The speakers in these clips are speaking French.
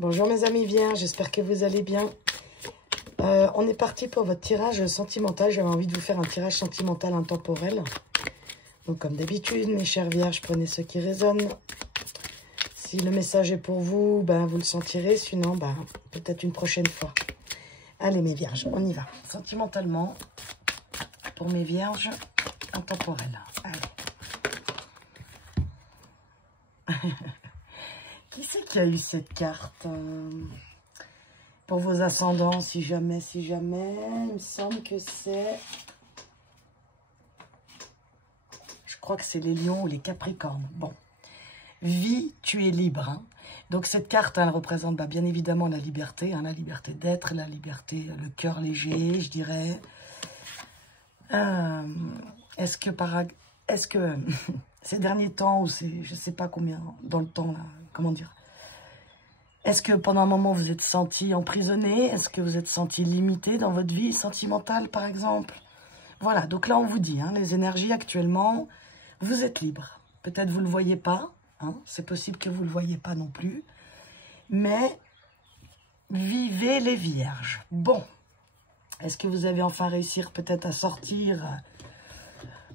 Bonjour mes amis vierges, j'espère que vous allez bien. On est parti pour votre tirage sentimental. J'avais envie de vous faire un tirage sentimental intemporel. Donc comme d'habitude, mes chers vierges, prenez ce qui résonne. Si le message est pour vous, ben, vous le sentirez. Sinon, ben, peut-être une prochaine fois. Allez mes vierges, on y va. Sentimentalement, pour mes vierges, intemporel. Allez. Qui c'est qui a eu cette carte pour vos ascendants, si jamais, il me semble que c'est... Je crois que c'est les lions ou les capricornes. Bon, vie, tu es libre. Hein. Donc cette carte, elle représente bien évidemment la liberté d'être, la liberté, le cœur léger, je dirais. Est-ce que ces derniers temps, ou c'est, je ne sais pas combien, dans le temps, là, comment dire, est-ce que pendant un moment vous êtes senti emprisonné? Est-ce que vous êtes senti limité dans votre vie sentimentale, par exemple? Voilà, donc là on vous dit, hein, les énergies actuellement, vous êtes libre. Peut-être vous ne le voyez pas, hein, c'est possible que vous ne le voyez pas non plus, mais vivez les vierges. Bon, est-ce que vous avez enfin réussi peut-être à sortir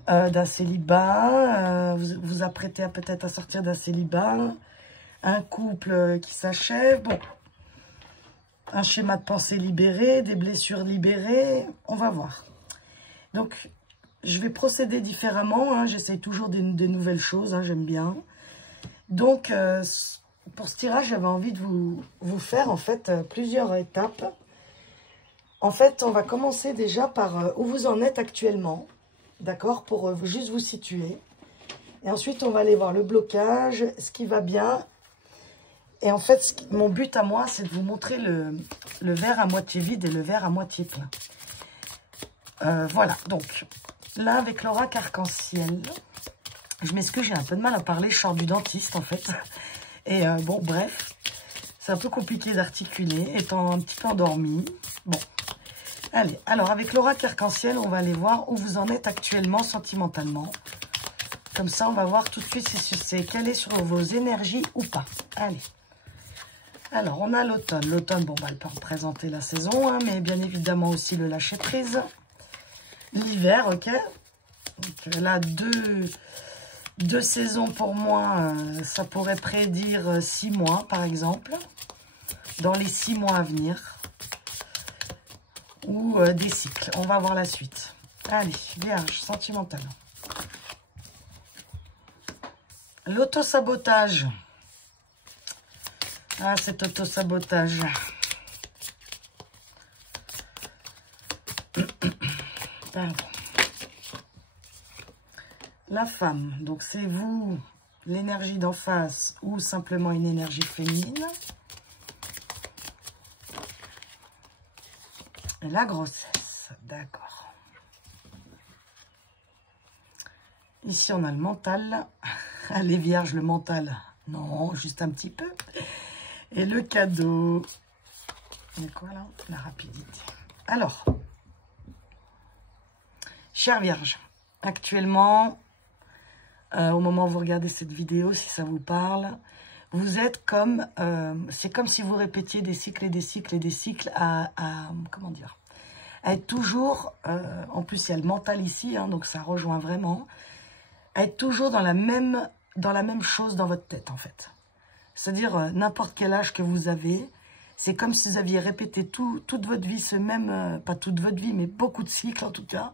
d'un célibat, vous apprêtez peut-être à sortir d'un célibat, un couple qui s'achève, bon, un schéma de pensée libéré, des blessures libérées, on va voir. Donc, je vais procéder différemment, hein, j'essaye toujours des nouvelles choses, hein, j'aime bien. Donc, pour ce tirage, j'avais envie de vous faire, en fait, plusieurs étapes. En fait, on va commencer déjà par où vous en êtes actuellement. D'accord, pour juste vous situer. Et ensuite, on va aller voir le blocage, ce qui va bien. Et en fait, mon but à moi, c'est de vous montrer le verre à moitié vide et le verre à moitié plein. Voilà, donc, là, avec l'oracle arc-en-ciel, je m'excuse, j'ai un peu de mal à parler, je sors du dentiste, en fait. Et bon, bref, c'est un peu compliqué d'articuler, étant un petit peu endormie. Bon. Allez, alors avec l'oracle arc-en-ciel, on va aller voir où vous en êtes actuellement sentimentalement. Comme ça, on va voir tout de suite si c'est calé sur vos énergies ou pas. Allez. Alors, on a l'automne. L'automne, bon, elle peut représenter la saison, hein, mais bien évidemment aussi le lâcher-prise. L'hiver, ok. Donc là, deux saisons pour moi, ça pourrait prédire 6 mois, par exemple. Dans les 6 mois à venir. Ou des cycles. On va voir la suite. Allez, vierge, sentimental. L'autosabotage. Ah, cet autosabotage. Pardon. La femme. Donc, c'est vous, l'énergie d'en face ou simplement une énergie féminine. La grossesse, d'accord. Ici, on a le mental. Allez, vierge, le mental. Non, juste un petit peu. Et le cadeau. Et quoi, là? La rapidité. Alors, chère vierge, actuellement, au moment où vous regardez cette vidéo, si ça vous parle, vous êtes comme, c'est comme si vous répétiez des cycles et des cycles et des cycles comment dire, à être toujours, en plus il y a le mental ici, hein, donc ça rejoint vraiment, à être toujours dans la même chose dans votre tête en fait. C'est-à-dire n'importe quel âge que vous avez, c'est comme si vous aviez répété toute votre vie ce même, pas toute votre vie, mais beaucoup de cycles en tout cas,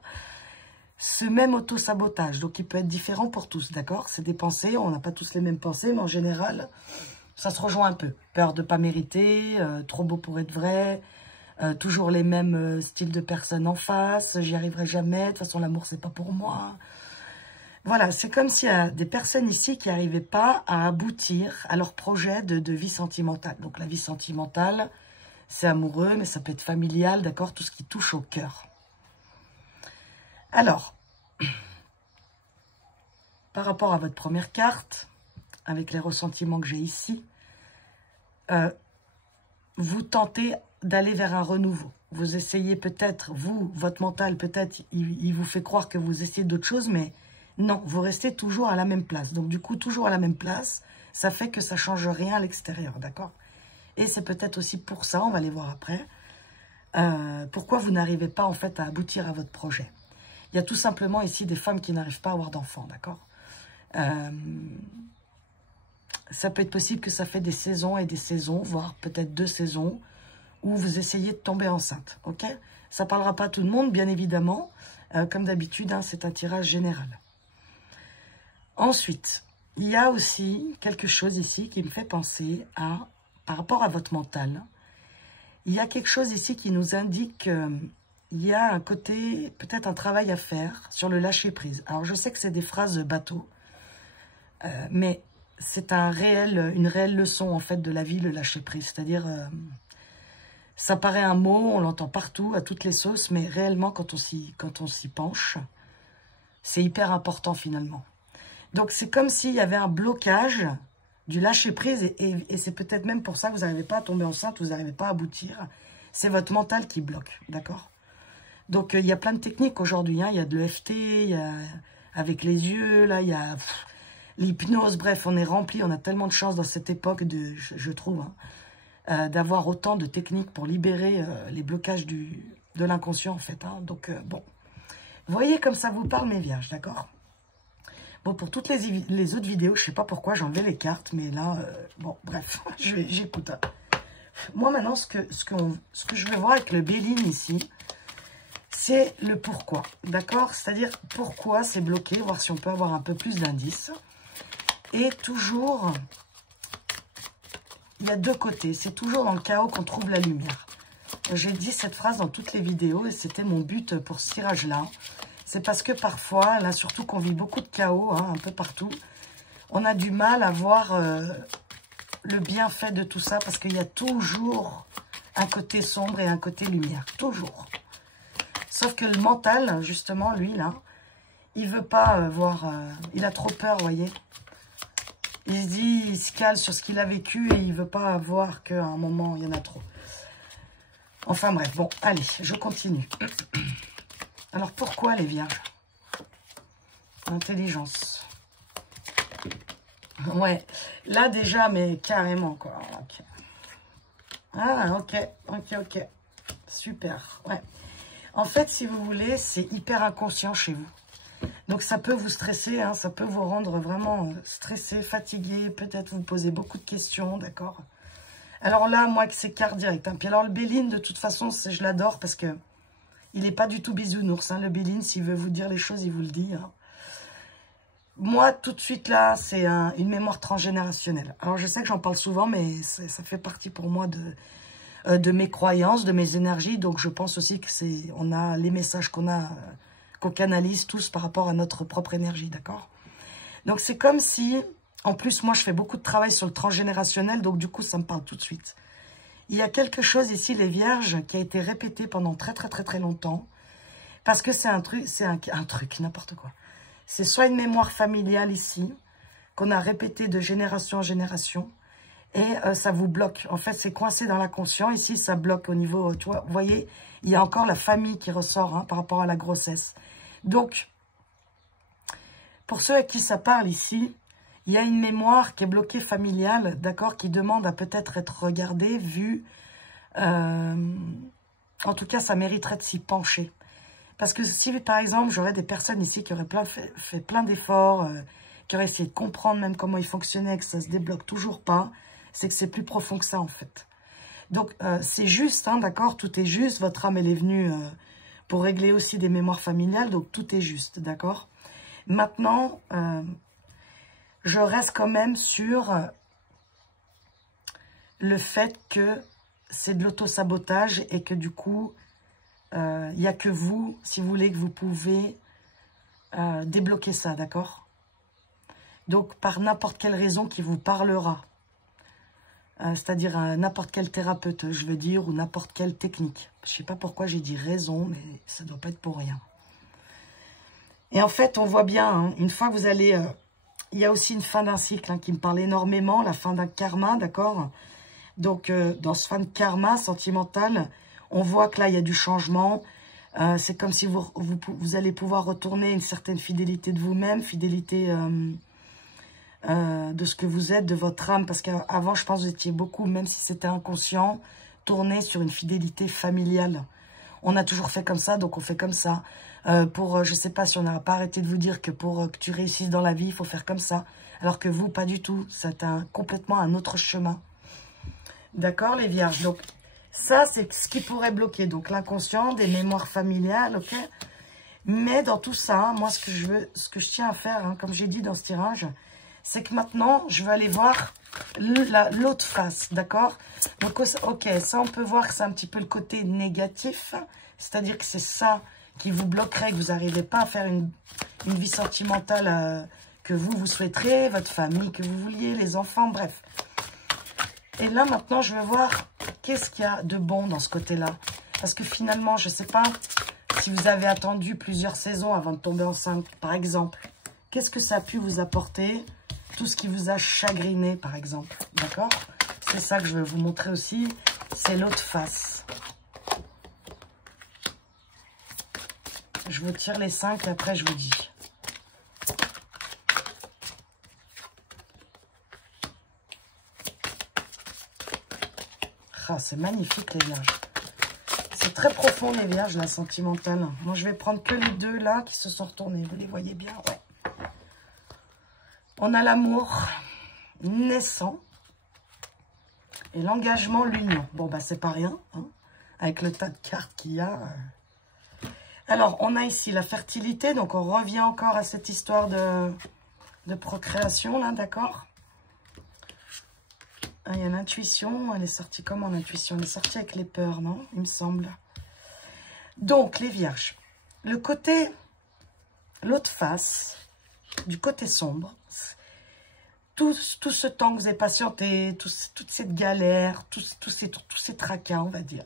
ce même auto-sabotage, donc il peut être différent pour tous, d'accord? C'est des pensées, on n'a pas tous les mêmes pensées, mais en général, ça se rejoint un peu. Peur de ne pas mériter, trop beau pour être vrai, toujours les mêmes styles de personnes en face, j'y arriverai jamais, de toute façon l'amour c'est pas pour moi. Voilà, c'est comme s'il y a des personnes ici qui n'arrivaient pas à aboutir à leur projet de vie sentimentale. Donc la vie sentimentale, c'est amoureux, mais ça peut être familial, d'accord? Tout ce qui touche au cœur. Alors, par rapport à votre première carte, avec les ressentiments que j'ai ici, vous tentez d'aller vers un renouveau. Vous essayez peut-être, vous, votre mental, peut-être, il vous fait croire que vous essayez d'autres choses, mais non, vous restez toujours à la même place. Donc, du coup, toujours à la même place, ça fait que ça ne change rien à l'extérieur, d'accord? Et c'est peut-être aussi pour ça, on va les voir après, pourquoi vous n'arrivez pas en fait à aboutir à votre projet. Il y a tout simplement ici des femmes qui n'arrivent pas à avoir d'enfants, d'accord? Ça peut être possible que ça fait des saisons et des saisons, voire peut-être 2 saisons, où vous essayez de tomber enceinte, ok? Ça ne parlera pas à tout le monde, bien évidemment. Comme d'habitude, hein, c'est un tirage général. Ensuite, il y a aussi quelque chose ici qui me fait penser à, par rapport à votre mental, il y a quelque chose ici qui nous indique qu'il y a un côté, peut-être un travail à faire sur le lâcher-prise. Alors, je sais que c'est des phrases bateau, mais c'est une réelle leçon, en fait, de la vie, le lâcher-prise. C'est-à-dire, ça paraît un mot, on l'entend partout, à toutes les sauces, mais réellement, quand on s'y penche, c'est hyper important, finalement. Donc, c'est comme s'il y avait un blocage du lâcher-prise, et c'est peut-être même pour ça que vous n'arrivez pas à tomber enceinte, vous n'arrivez pas à aboutir. C'est votre mental qui bloque, d'accord? Donc, il y a plein de techniques aujourd'hui, hein. Il y a de l'EFT, il y a avec les yeux, là, il y a l'hypnose, bref, on est rempli, on a tellement de chance dans cette époque, je trouve, hein, d'avoir autant de techniques pour libérer les blocages de l'inconscient, en fait, hein. Donc, bon, vous voyez comme ça vous parle, mes vierges, d'accord? Bon, pour toutes les autres vidéos, je ne sais pas pourquoi j'ai enlevé les cartes, mais là, bon, bref, j'écoute. Hein. Moi, maintenant, ce que je veux voir avec le Béline ici, c'est le pourquoi, d'accord? C'est-à-dire, pourquoi c'est bloqué, voir si on peut avoir un peu plus d'indices. Et toujours, il y a 2 côtés. C'est toujours dans le chaos qu'on trouve la lumière. J'ai dit cette phrase dans toutes les vidéos, et c'était mon but pour ce tirage-là. C'est parce que parfois, là surtout qu'on vit beaucoup de chaos, hein, un peu partout, on a du mal à voir le bienfait de tout ça, parce qu'il y a toujours un côté sombre et un côté lumière, toujours. Sauf que le mental, justement, lui, là, il veut pas voir, il a trop peur, vous voyez. Il se dit, il se cale sur ce qu'il a vécu et il veut pas voir qu'à un moment, il y en a trop. Enfin bref, bon, allez, je continue. Alors, pourquoi les vierges? Intelligence. Ouais, là déjà, mais carrément, quoi. Okay. Ah, ok. Super, ouais. En fait, si vous voulez, c'est hyper inconscient chez vous. Donc, ça peut vous stresser, hein, ça peut vous rendre vraiment stressé, fatigué, peut-être vous poser beaucoup de questions, d'accord? Alors là, moi, que c'est carte direct. Hein. Puis alors, le Béline, de toute façon, je l'adore parce que il n'est pas du tout bisounours, hein, le Béline. S'il veut vous dire les choses, il vous le dit. Hein. Moi, tout de suite, là, c'est une mémoire transgénérationnelle. Alors, je sais que j'en parle souvent, mais ça fait partie pour moi de mes croyances, de mes énergies. Donc, je pense aussi que on a les messages qu'on canalise tous par rapport à notre propre énergie, d'accord? Donc, c'est comme si... En plus, moi, je fais beaucoup de travail sur le transgénérationnel, donc du coup, ça me parle tout de suite. Il y a quelque chose ici, les vierges, qui a été répété pendant très longtemps, parce que c'est un truc, n'importe quoi. C'est soit une mémoire familiale ici, qu'on a répété de génération en génération, et ça vous bloque. En fait, c'est coincé dans l'inconscient. Ici, ça bloque au niveau, tu vois, vous voyez, il y a encore la famille qui ressort hein, par rapport à la grossesse. Donc, pour ceux à qui ça parle ici, il y a une mémoire qui est bloquée familiale, d'accord, qui demande à peut-être être regardée, vue. En tout cas, ça mériterait de s'y pencher. Parce que si, par exemple, j'aurais des personnes ici qui auraient fait plein d'efforts, qui auraient essayé de comprendre même comment ils fonctionnaient, que ça se débloque toujours pas, c'est que c'est plus profond que ça, en fait. Donc, c'est juste, hein, d'accord, tout est juste. Votre âme, elle est venue pour régler aussi des mémoires familiales, donc tout est juste, d'accord. Maintenant... je reste quand même sur le fait que c'est de l'auto-sabotage et que du coup, il n'y a que vous, si vous voulez, que vous pouvez débloquer ça, d'accord? Donc, par n'importe quelle raison qui vous parlera, c'est-à-dire n'importe quel thérapeute, je veux dire, ou n'importe quelle technique. Je ne sais pas pourquoi j'ai dit raison, mais ça ne doit pas être pour rien. Et en fait, on voit bien, hein, une fois que vous allez... il y a aussi une fin d'un cycle hein, qui me parle énormément, la fin d'un karma, d'accord? Donc, dans ce fin de karma sentimental, on voit que là, il y a du changement. C'est comme si vous allez pouvoir retourner une certaine fidélité de vous-même, fidélité de ce que vous êtes, de votre âme. Parce qu'avant, je pense que vous étiez beaucoup, même si c'était inconscient, tourné sur une fidélité familiale. On a toujours fait comme ça, donc on fait comme ça. Je sais pas si on n'a pas arrêté de vous dire que pour que tu réussisses dans la vie, il faut faire comme ça. Alors que vous, pas du tout. C'est complètement un autre chemin. D'accord, les vierges? Donc, ça, c'est ce qui pourrait bloquer. Donc, l'inconscient, des mémoires familiales, ok? Mais dans tout ça, moi, ce que je tiens à faire, hein, comme j'ai dit dans ce tirage, c'est que maintenant, je vais aller voir l'autre face, d'accord? Donc, ok, ça, on peut voir que c'est un petit peu le côté négatif. C'est-à-dire que c'est ça qui vous bloquerait, que vous n'arrivez pas à faire une vie sentimentale que vous souhaiterez, votre famille que vous vouliez, les enfants, bref. Et là, maintenant, je vais voir qu'est-ce qu'il y a de bon dans ce côté-là. Parce que finalement, je ne sais pas si vous avez attendu plusieurs saisons avant de tomber enceinte, par exemple. Qu'est-ce que ça a pu vous apporter? Tout ce qui vous a chagriné, par exemple. D'accord? C'est ça que je vais vous montrer aussi. C'est l'autre face. Je vous tire les 5 et après, je vous dis. Ah, c'est magnifique, les vierges. C'est très profond, les vierges, la sentimentale. Moi, je vais prendre que les deux, là, qui se sont retournés. Vous les voyez bien? Ouais. On a l'amour naissant et l'engagement, l'union. Bon, bah, c'est pas rien, hein, avec le tas de cartes qu'il y a. Alors, on a ici la fertilité. Donc, on revient encore à cette histoire de procréation, là, d'accord? Ah, il y a l'intuition. Elle est sortie comment, l'intuition? Elle est sortie avec les peurs, non? Il me semble. Donc, les vierges. L'autre face, du côté sombre, tout ce temps que vous avez patienté, toute cette galère, tous ces tracas, on va dire.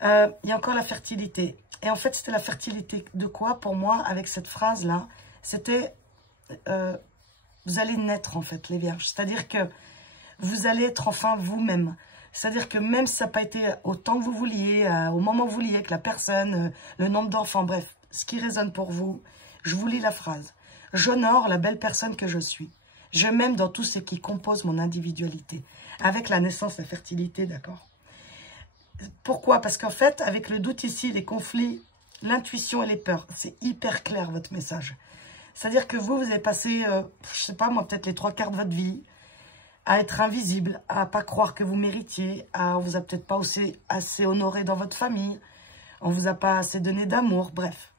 Il y a encore la fertilité. Et en fait, c'était la fertilité de quoi, pour moi, avec cette phrase-là? C'était, vous allez naître, en fait, les vierges. C'est-à-dire que vous allez être enfin vous-même. C'est-à-dire que même si ça n'a pas été au temps que vous vouliez, au moment où vous vouliez, avec la personne, le nombre d'enfants, bref, ce qui résonne pour vous, je vous lis la phrase. J'honore la belle personne que je suis. Je m'aime dans tout ce qui compose mon individualité. Avec la naissance, la fertilité, d'accord? Pourquoi? Parce qu'en fait, avec le doute ici, les conflits, l'intuition et les peurs, c'est hyper clair votre message. C'est-à-dire que vous avez passé, je sais pas moi, peut-être les 3/4 de votre vie, à être invisible, à pas croire que vous méritiez, on vous a peut-être pas assez honoré dans votre famille, on vous a pas assez donné d'amour, bref.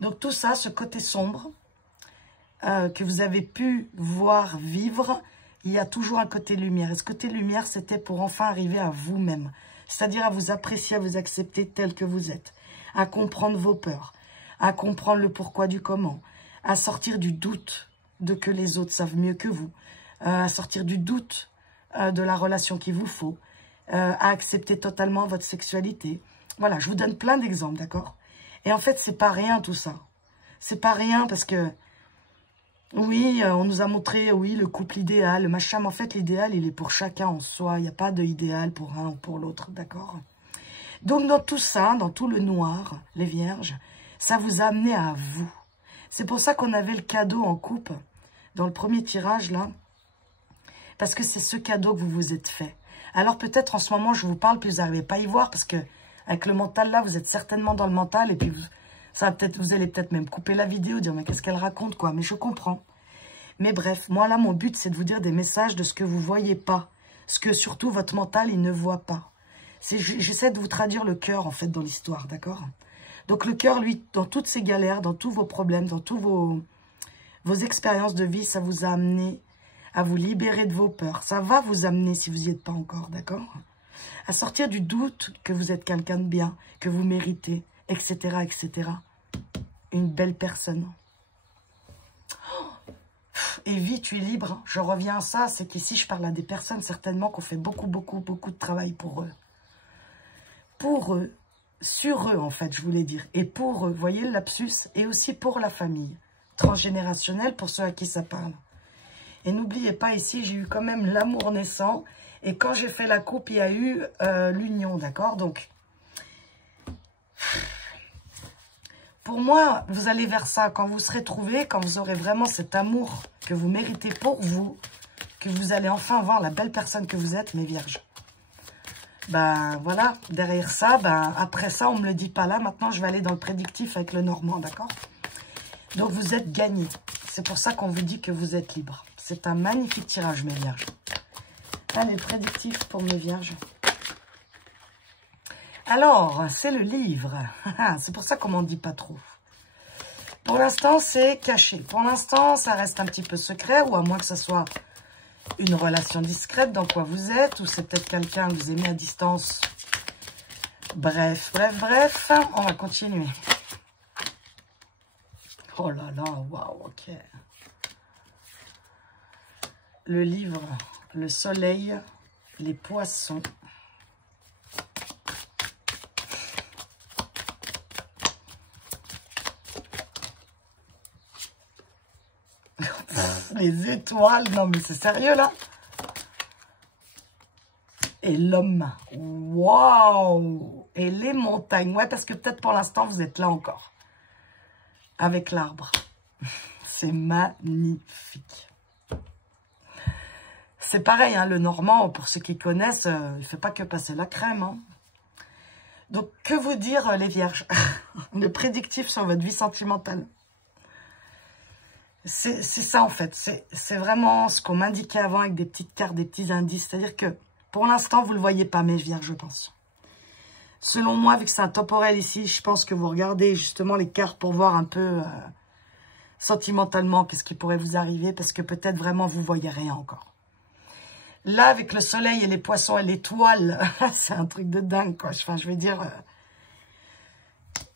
Donc tout ça, ce côté sombre que vous avez pu voir vivre, il y a toujours un côté lumière. Et ce côté lumière, c'était pour enfin arriver à vous-même. C'est-à-dire à vous apprécier, à vous accepter tel que vous êtes, à comprendre vos peurs, à comprendre le pourquoi du comment, à sortir du doute de que les autres savent mieux que vous, à sortir du doute de la relation qu'il vous faut, à accepter totalement votre sexualité. Voilà, je vous donne plein d'exemples, d'accord? Et en fait, c'est pas rien tout ça. C'est pas rien parce que, oui, on nous a montré, oui, le couple idéal, le machin, mais en fait, l'idéal, il est pour chacun en soi. Il n'y a pas d'idéal pour un ou pour l'autre, d'accord? Donc, dans tout ça, dans tout le noir, les vierges, ça vous a amené à vous. C'est pour ça qu'on avait le cadeau en coupe, dans le premier tirage, là, parce que c'est ce cadeau que vous vous êtes fait. Alors, peut-être, en ce moment, je vous parle, puis vous n'arrivez pas à y voir, parce que avec le mental, là, vous êtes certainement dans le mental, et puis vous allez peut-être même couper la vidéo, dire, mais qu'est-ce qu'elle raconte, quoi? Mais je comprends. Mais bref, moi, là, mon but, c'est de vous dire des messages de ce que vous ne voyez pas. Ce que, surtout, votre mental, il ne voit pas. J'essaie de vous traduire le cœur, en fait, dans l'histoire, d'accord? Donc, le cœur, lui, dans toutes ses galères, dans tous vos problèmes, dans tous vos expériences de vie, ça vous a amené à vous libérer de vos peurs. Ça va vous amener, si vous n'y êtes pas encore, d'accord? À sortir du doute que vous êtes quelqu'un de bien, que vous méritez, etc., etc. Une belle personne. Et vie, tu es libre. Je reviens à ça, c'est qu'ici, je parle à des personnes, certainement, qui ont fait beaucoup, beaucoup, beaucoup de travail pour eux. Pour eux, sur eux, en fait, je voulais dire. Et pour eux, vous voyez le lapsus, et aussi pour la famille. Transgénérationnelle, pour ceux à qui ça parle. Et n'oubliez pas, ici, j'ai eu quand même l'amour naissant. Et quand j'ai fait la coupe, il y a eu l'union, d'accord? Donc, pour moi, vous allez vers ça. Quand vous serez trouvés, quand vous aurez vraiment cet amour que vous méritez pour vous, que vous allez enfin voir la belle personne que vous êtes, mes vierges. Ben voilà, derrière ça, ben après ça, on me le dit pas là. Maintenant, je vais aller dans le prédictif avec le Normand, d'accord? Donc, vous êtes gagné. C'est pour ça qu'on vous dit que vous êtes libre. C'est un magnifique tirage, mes vierges. Allez, prédictif pour mes vierges. Alors, c'est le livre. C'est pour ça qu'on m'en dit pas trop. Pour l'instant, c'est caché. Pour l'instant, ça reste un petit peu secret, ou à moins que ce soit une relation discrète dans quoi vous êtes, ou c'est peut-être quelqu'un que vous aimez à distance. Bref, on va continuer. Oh là là, waouh, ok. Le livre, le soleil, les poissons. Les étoiles, non mais c'est sérieux là. Et l'homme, waouh. Et les montagnes, ouais, parce que peut-être pour l'instant vous êtes là encore. Avec l'arbre. C'est magnifique. C'est pareil, hein, le Normand, pour ceux qui connaissent, il ne fait pas que passer la crème. Hein. Donc, que vous dire, les vierges? Le prédictif sur votre vie sentimentale. C'est ça, en fait. C'est vraiment ce qu'on m'indiquait avant avec des petites cartes, des petits indices. C'est-à-dire que, pour l'instant, vous ne le voyez pas, mes vierges, je pense. Selon moi, vu que c'est un temporel ici, je pense que vous regardez justement les cartes pour voir un peu sentimentalement qu'est-ce qui pourrait vous arriver, parce que peut-être vraiment vous ne voyez rien encore. Là, avec le soleil et les poissons et l'étoile, c'est un truc de dingue, quoi. Enfin, je veux dire,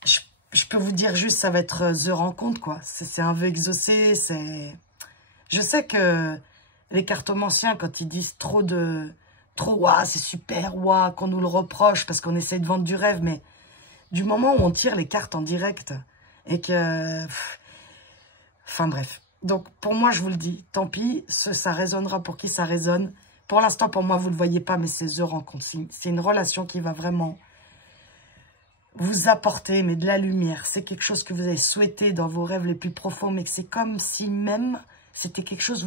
je peux vous dire juste, ça va être The Rencontre, quoi. C'est un vœu exaucé, c'est... Je sais que les cartomanciens, quand ils disent trop, ouah, c'est super, ouah, qu'on nous le reproche parce qu'on essaie de vendre du rêve, mais du moment où on tire les cartes en direct et que... Enfin, bref. Donc, pour moi, je vous le dis, tant pis, ça résonnera pour qui ça résonne. Pour l'instant, pour moi, vous ne le voyez pas, mais c'est The Rencontre. C'est une relation qui va vraiment vous apporter, mais de la lumière. C'est quelque chose que vous avez souhaité dans vos rêves les plus profonds, mais que c'est comme si même c'était quelque chose,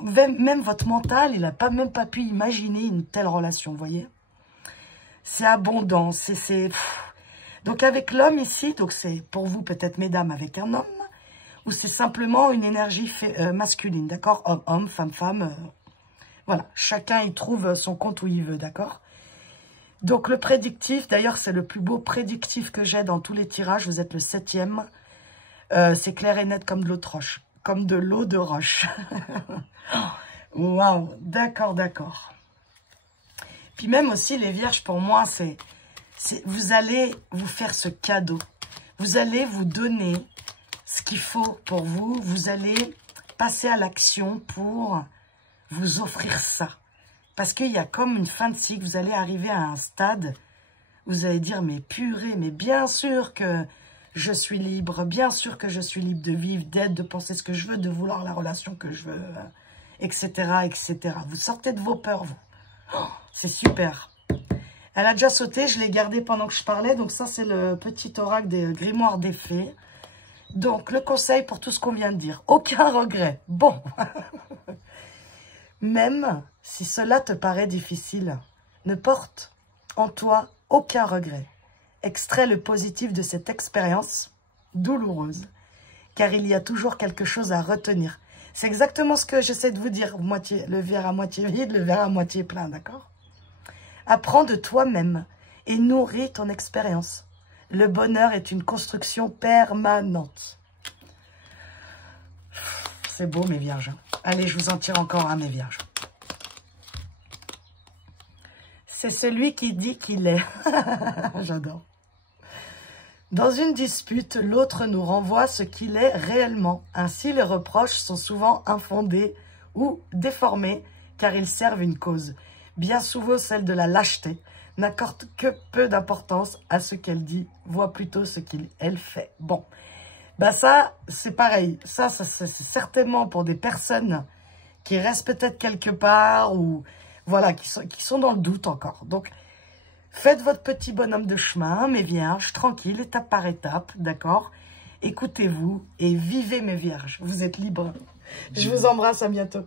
même votre mental, il n'a même pas pu imaginer une telle relation, vous voyez. C'est abondant, Donc, avec l'homme ici, donc c'est pour vous, peut-être, mesdames, avec un homme, ou c'est simplement une énergie masculine, d'accord? Homme, femme, voilà, chacun y trouve son compte où il veut, d'accord? Donc, le prédictif, d'ailleurs, c'est le plus beau prédictif que j'ai dans tous les tirages. Vous êtes le 7e. C'est clair et net comme de l'eau de roche. Comme de l'eau de roche. Waouh, d'accord, d'accord. Puis même aussi, les vierges, pour moi, vous allez vous faire ce cadeau. Vous allez vous donner ce qu'il faut pour vous. Vous allez passer à l'action pour vous offrir ça. Parce qu'il y a comme une fin de cycle, vous allez arriver à un stade où vous allez dire, mais purée, mais bien sûr que je suis libre, bien sûr que je suis libre de vivre, d'être, de penser ce que je veux, de vouloir la relation que je veux, etc., etc. Vous sortez de vos peurs, vous. Oh, c'est super. Elle a déjà sauté, je l'ai gardé pendant que je parlais, donc ça, c'est le petit oracle des grimoires des fées. Donc, le conseil pour tout ce qu'on vient de dire, aucun regret. Bon. Même si cela te paraît difficile, ne porte en toi aucun regret. Extrais le positif de cette expérience douloureuse, car il y a toujours quelque chose à retenir. C'est exactement ce que j'essaie de vous dire, le verre à moitié vide, le verre à moitié plein, d'accord? Apprends de toi-même et nourris ton expérience. Le bonheur est une construction permanente. C'est beau, mes vierges. Allez, je vous en tire encore un, mes vierges. C'est celui qui dit qu'il est. J'adore. Dans une dispute, l'autre nous renvoie ce qu'il est réellement. Ainsi, les reproches sont souvent infondés ou déformés, car ils servent une cause. Bien souvent, celle de la lâcheté n'accorde que peu d'importance à ce qu'elle dit, voit plutôt ce qu'elle fait. Bon. Ben ça, c'est pareil. Ça c'est certainement pour des personnes qui restent peut-être quelque part ou voilà, qui sont dans le doute encore. Donc, faites votre petit bonhomme de chemin, mes vierges, tranquille, étape par étape, d'accord? écoutez-vous et vivez mes vierges. Vous êtes libres. Je vous embrasse, à bientôt.